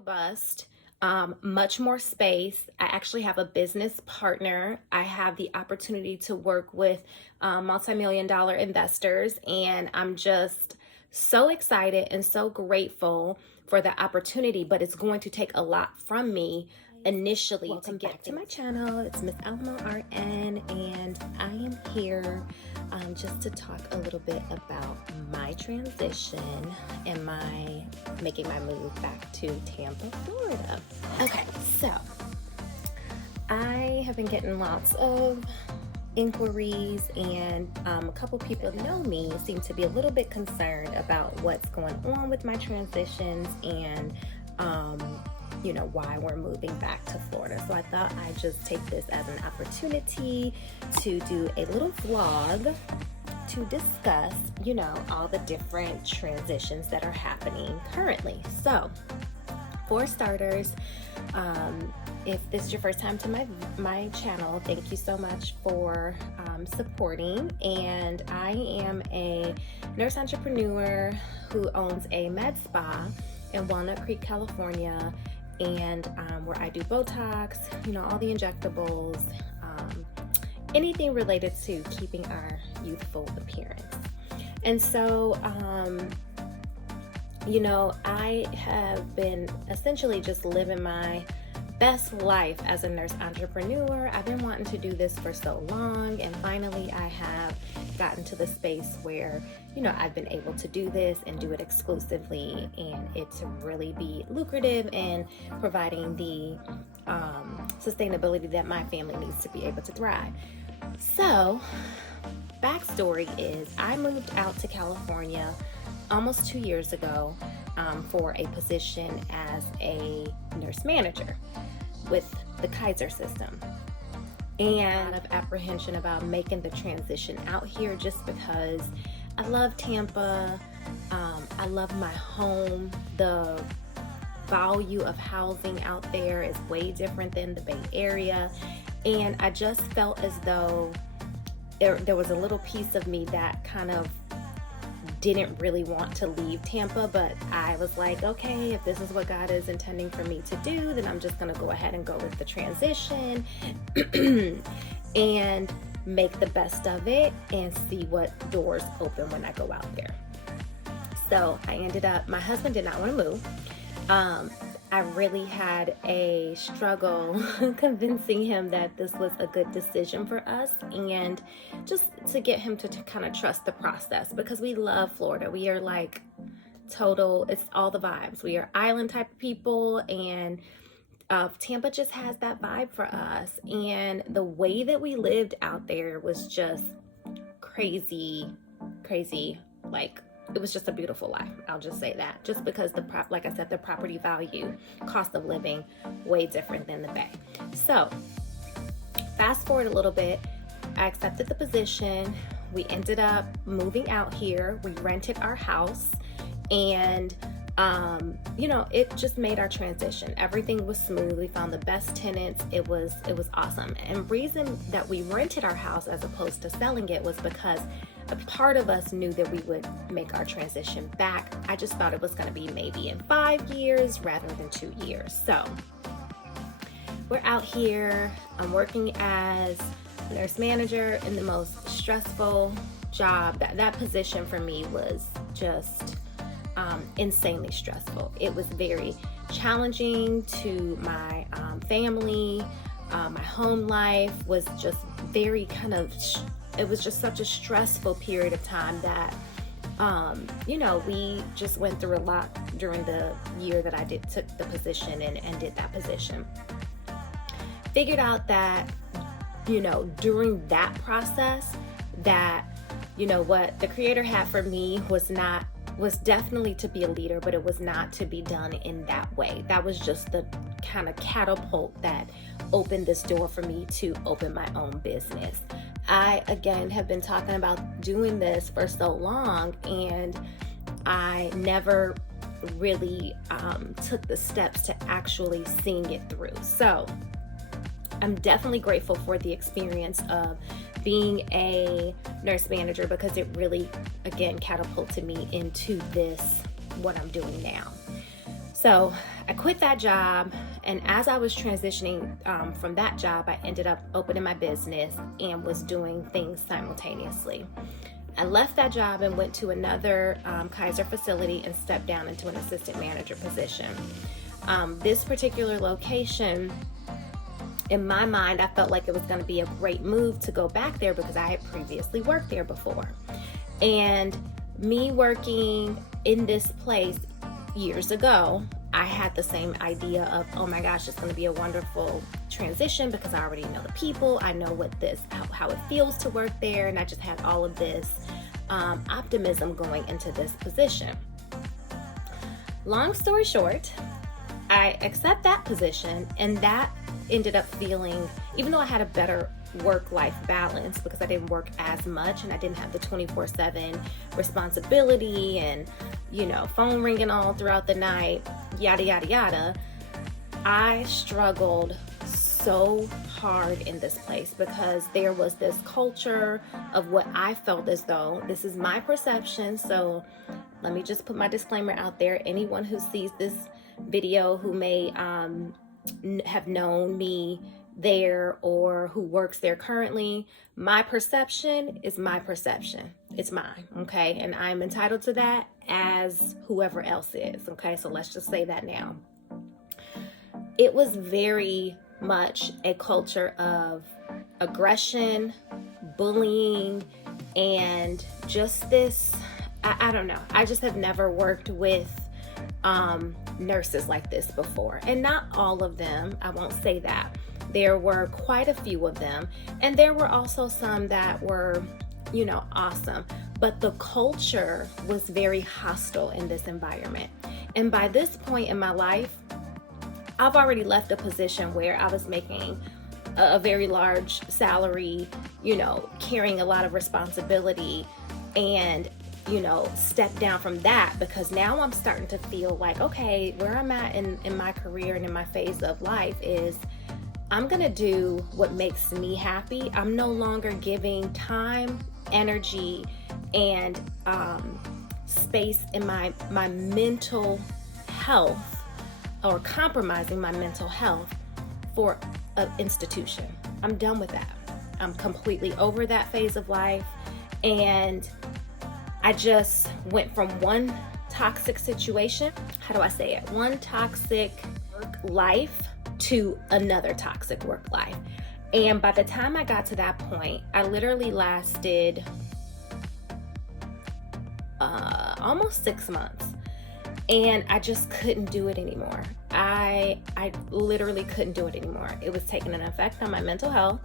robust, much more space. I actually have a business partner. I have the opportunity to work with multi-million dollar investors, and I'm just so excited and so grateful for the opportunity, but it's going to take a lot from me initially. Welcome back to my channel. It's Miss Alma RN, and I am here just to talk a little bit about my transition and making my move back to Tampa, Florida. Okay, so I have been getting lots of inquiries, and a couple people that know me seem to be a little bit concerned about what's going on with my transitions and you know, why we're moving back to Florida. So I thought I'd just take this as an opportunity to do a little vlog to discuss, you know, all the different transitions that are happening currently. So for starters, if this is your first time to my channel, thank you so much for supporting. And I am a nurse entrepreneur who owns a med spa in Walnut Creek, California, and where I do Botox, you know, all the injectables, anything related to keeping our youthful appearance. And so, you know, I have been essentially just living my best life as a nurse entrepreneur. I've been wanting to do this for so long, and finally I have gotten to the space where, you know, I've been able to do this and do it exclusively, and it to really be lucrative and providing the sustainability that my family needs to be able to thrive. So backstory is I moved out to California almost 2 years ago for a position as a nurse manager with the Kaiser system, and of apprehension about making the transition out here just because I love Tampa. I love my home. The value of housing out there is way different than the Bay Area, and I just felt as though there was a little piece of me that kind of didn't really want to leave Tampa, but I was like, okay, if this is what God is intending for me to do, then I'm just gonna go ahead and go with the transition and make the best of it and see what doors open when I go out there. So I ended up, my husband did not want to move. I really had a struggle convincing him that this was a good decision for us, and just to get him to kind of trust the process, because we love Florida. We are like total, it's all the vibes. We are island type of people, and Tampa just has that vibe for us. And the way that we lived out there was just crazy, like, it was just a beautiful life. I'll just say that, just because like I said, the property value, cost of living, way different than the Bay. So fast forward a little bit, I accepted the position. We ended up moving out here. We rented our house, and you know, it just made our transition. Everything was smooth. We found the best tenants. It was awesome. And reason that we rented our house as opposed to selling it was because a part of us knew that we would make our transition back. I just thought it was going to be maybe in 5 years rather than 2 years. So we're out here. I'm working as a nurse manager in the most stressful job. That position for me was just insanely stressful. It was very challenging to my family. My home life was just very it was just such a stressful period of time that, you know, we just went through a lot during the year that I took the position and did that position. Figured out that, you know, during that process that, you know, what the Creator had for me was definitely to be a leader, but it was not to be done in that way. That was just the kind of catapult that opened this door for me to open my own business. I, again, have been talking about doing this for so long, and I never really took the steps to actually seeing it through. So I'm definitely grateful for the experience of being a nurse manager, because it really, again, catapulted me into this, what I'm doing now. So I quit that job, and as I was transitioning from that job, I ended up opening my business and was doing things simultaneously. I left that job and went to another Kaiser facility and stepped down into an assistant manager position. This particular location, in my mind, I felt like it was going to be a great move to go back there because I had previously worked there before. And me working in this place years ago, I had the same idea of, oh my gosh, it's going to be a wonderful transition because I already know the people. I know how it feels to work there. And I just had all of this optimism going into this position. Long story short, I accept that position, and that ended up feeling, even though I had a better work-life balance because I didn't work as much and I didn't have the 24/7 responsibility and, phone ringing all throughout the night, yada, yada, yada. I struggled so hard in this place because there was this culture of what I felt as though, this is my perception, so let me just put my disclaimer out there. Anyone who sees this video who may have known me there or who works there currently, my perception is my perception. It's mine, okay? And I'm entitled to that as whoever else is, okay? So let's just say that now. It was very much a culture of aggression, bullying, and just this, I don't know. I just have never worked with nurses like this before. And not all of them, I won't say that. There were quite a few of them. And there were also some that were, awesome. But the culture was very hostile in this environment. And by this point in my life, I've already left a position where I was making a very large salary, carrying a lot of responsibility, and step down from that because now I'm starting to feel like, okay, where I'm at in my career and in my phase of life is I'm going to do what makes me happy. I'm no longer giving time, energy, and space in my mental health, or compromising my mental health for an institution. I'm done with that. I'm completely over that phase of life. And I just went from one toxic situation, one toxic work life to another toxic work life. And by the time I got to that point, I literally lasted almost 6 months. And I just couldn't do it anymore. I literally couldn't do it anymore. It was taking an effect on my mental health.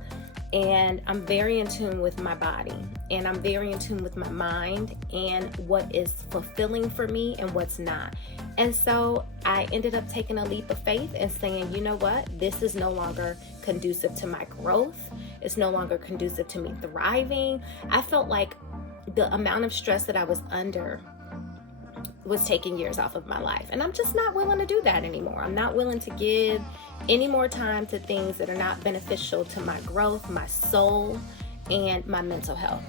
And I'm very in tune with my body, and I'm very in tune with my mind and what is fulfilling for me and what's not. And so I ended up taking a leap of faith and saying, you know what? This is no longer conducive to my growth. It's no longer conducive to me thriving. I felt like the amount of stress that I was under was taking years off of my life. And I'm just not willing to do that anymore. I'm not willing to give any more time to things that are not beneficial to my growth, my soul, and my mental health.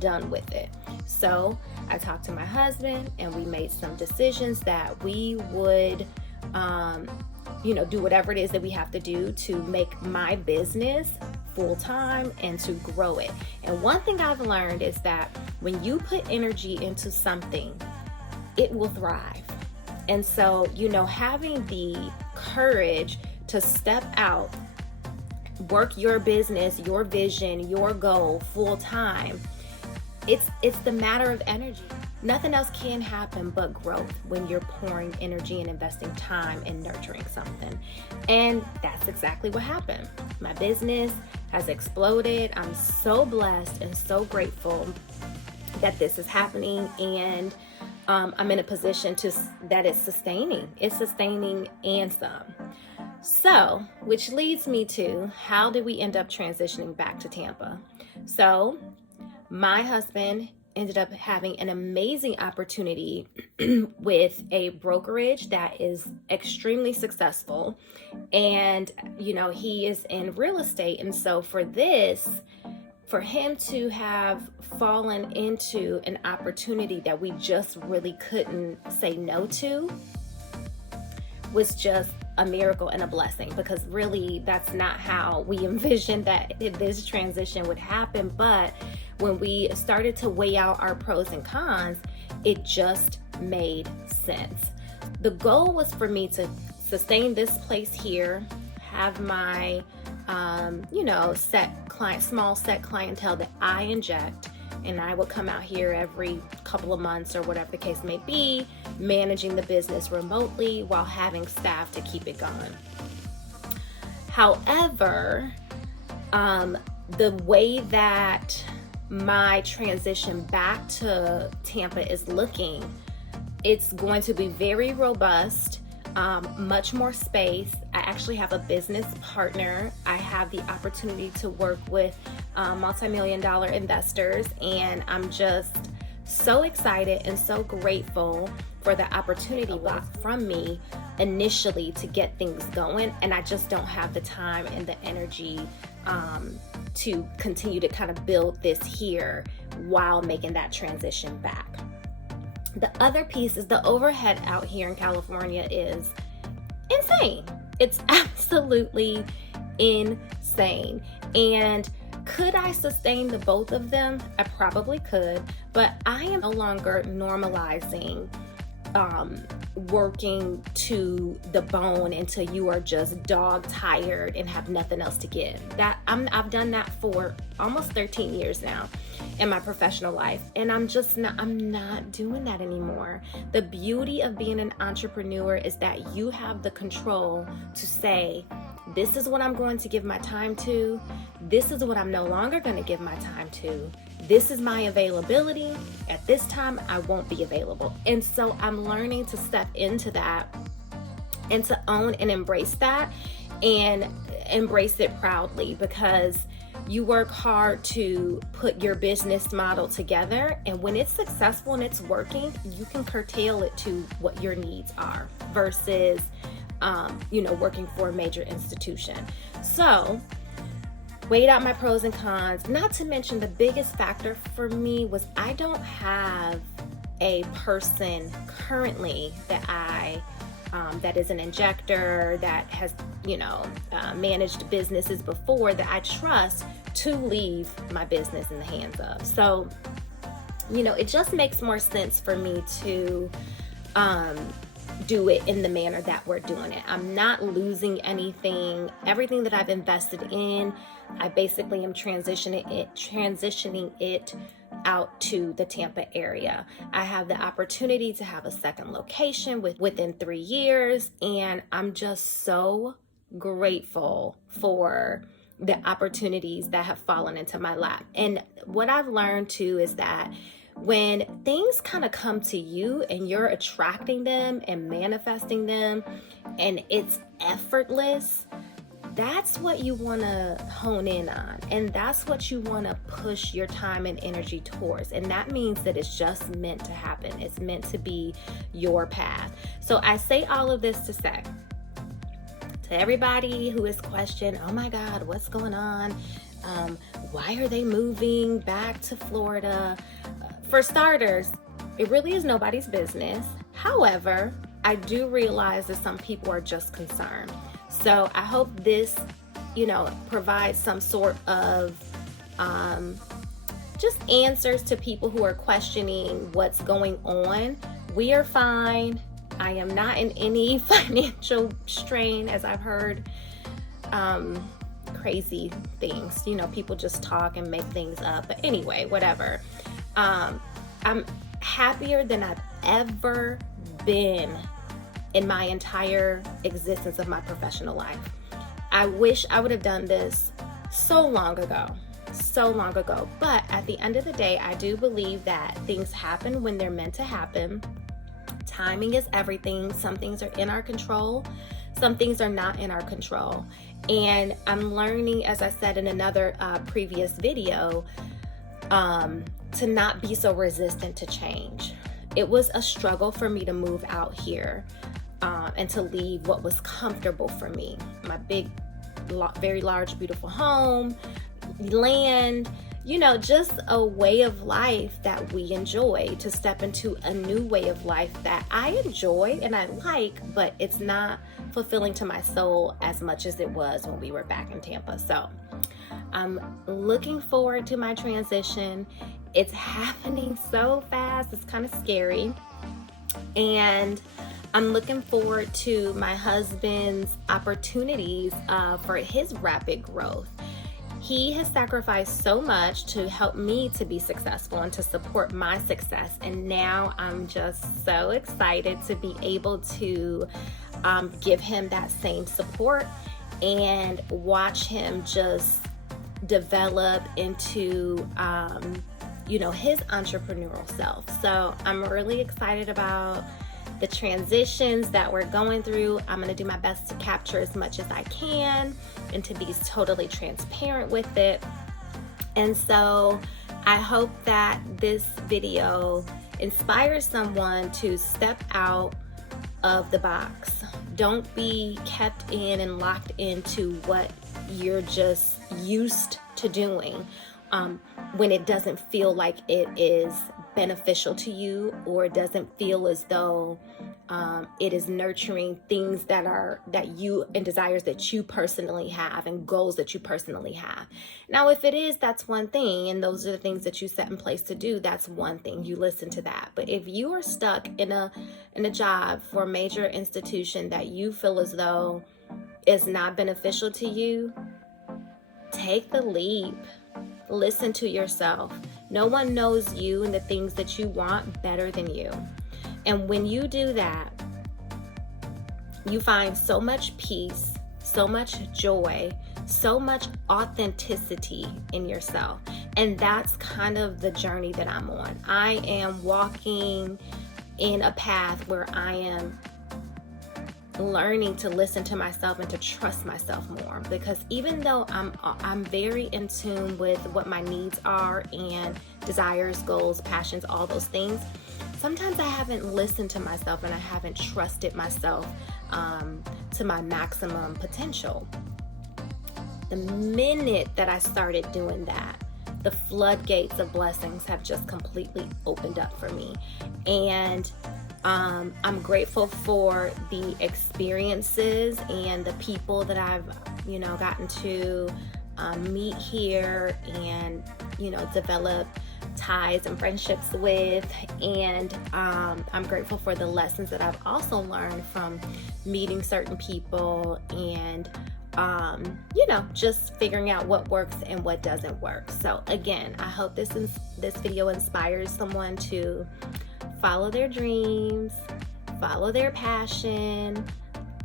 Done with it. So I talked to my husband and we made some decisions that we would, do whatever it is that we have to do to make my business full time and to grow it. And one thing I've learned is that when you put energy into something, it will thrive. And so, having the courage to step out, work your business, your vision, your goal full time, it's the matter of energy. Nothing else can happen but growth when you're pouring energy and investing time in nurturing something. And that's exactly what happened. My business has exploded. I'm so blessed and so grateful that this is happening, and I'm in a position that it's sustaining. It's sustaining and some. So, which leads me to, how did we end up transitioning back to Tampa? So, my husband ended up having an amazing opportunity with a brokerage that is extremely successful. And, he is in real estate. And so for him to have fallen into an opportunity that we just really couldn't say no to, was just a miracle and a blessing, because really that's not how we envisioned that this transition would happen. But when we started to weigh out our pros and cons, it just made sense. The goal was for me to sustain this place here, have my small set clientele that I inject, and I would come out here every couple of months or whatever the case may be, managing the business remotely while having staff to keep it going. However, the way that my transition back to Tampa is looking, it's going to be very robust. Much more space. I actually have a business partner. I have the opportunity to work with multi-million-dollar investors, and I'm just so excited and so grateful for the opportunity from me initially to get things going. And I just don't have the time and the energy to continue to kind of build this here while making that transition back. The other piece is the overhead out here in California is insane. It's absolutely insane. And could I sustain the both of them? I probably could, but I am no longer normalizing working to the bone until you are just dog tired and have nothing else to give. I've done that for almost 13 years now in my professional life, and I'm not doing that anymore. The beauty of being an entrepreneur is that you have the control to say, this is what I'm going to give my time to. This is what I'm no longer going to give my time to. This is my availability. At this time, I won't be available. And so I'm learning to step into that and to own and embrace that, and embrace it proudly, because you work hard to put your business model together, and when it's successful and it's working, you can curtail it to what your needs are versus working for a major institution. So weighed out my pros and cons, not to mention the biggest factor for me was I don't have a person currently that is an injector, that has managed businesses before, that I trust to leave my business in the hands of. So it just makes more sense for me to do it in the manner that we're doing it. I'm not losing anything. Everything that I've invested in, I basically am transitioning it out to the Tampa area. I have the opportunity to have a second location within 3 years, and I'm just so grateful for the opportunities that have fallen into my lap. And what I've learned too is that when things kind of come to you and you're attracting them and manifesting them and it's effortless, that's what you want to hone in on, and that's what you want to push your time and energy towards. And that means that it's just meant to happen. It's meant to be your path. So I say all of this to say, to everybody who is questioning, oh my God, what's going on? Why are they moving back to Florida? For starters, it really is nobody's business. However, I do realize that some people are just concerned. So I hope this, provides some sort of just answers to people who are questioning what's going on. We are fine. I am not in any financial strain, as I've heard crazy things. People just talk and make things up. But anyway, whatever. I'm happier than I've ever been in my entire existence of my professional life. I wish I would have done this so long ago. But at the end of the day, I do believe that things happen when they're meant to happen. Timing is everything. Some things are in our control. Some things are not in our control. And I'm learning, as I said in another previous video, to not be so resistant to change. It was a struggle for me to move out here and to leave what was comfortable for me. My big, very large, beautiful home, land, just a way of life that we enjoy, to step into a new way of life that I enjoy and I like, but it's not fulfilling to my soul as much as it was when we were back in Tampa. So I'm looking forward to my transition. It's happening so fast, it's kind of scary. And I'm looking forward to my husband's opportunities for his rapid growth. He has sacrificed so much to help me to be successful and to support my success. And now I'm just so excited to be able to give him that same support and watch him just develop into his entrepreneurial self. So I'm really excited about the transitions that we're going through. I'm going to do my best to capture as much as I can and to be totally transparent with it. And so I hope that this video inspires someone to step out of the box. Don't be kept in and locked into what you're just used to doing when it doesn't feel like it is beneficial to you, or it doesn't feel as though it is nurturing things that you and desires that you personally have and goals that you personally have. Now, if it is, that's one thing, and those are the things that you set in place to do, that's one thing. You listen to that. But if you are stuck in a job for a major institution that you feel as though is not beneficial to you, take the leap. Listen to yourself. No one knows you and the things that you want better than you. And when you do that, you find so much peace, so much joy, so much authenticity in yourself. And that's kind of the journey that I'm on. I am walking in a path where I am learning to listen to myself and to trust myself more, because even though I'm very in tune with what my needs are and desires, goals, passions, all those things, sometimes I haven't listened to myself and I haven't trusted myself to my maximum potential. The minute that I started doing that, the floodgates of blessings have just completely opened up for me. And I'm grateful for the experiences and the people that I've, gotten to meet here and, develop ties and friendships with. And I'm grateful for the lessons that I've also learned from meeting certain people and, just figuring out what works and what doesn't work. So again, I hope this video inspires someone to follow their dreams, follow their passion,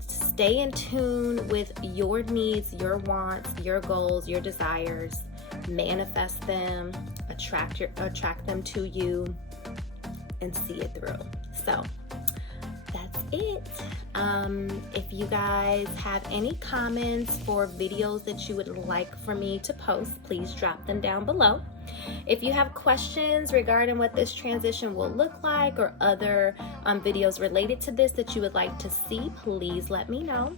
stay in tune with your needs, your wants, your goals, your desires, manifest them, attract them to you, and see it through. So that's it. If you guys have any comments for videos that you would like for me to post, please drop them down below. If you have questions regarding what this transition will look like, or other videos related to this that you would like to see, please let me know.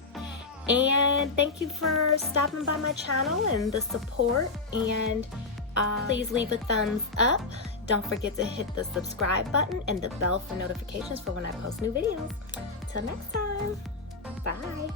And thank you for stopping by my channel and the support. And please leave a thumbs up. Don't forget to hit the subscribe button and the bell for notifications for when I post new videos. Till next time, bye.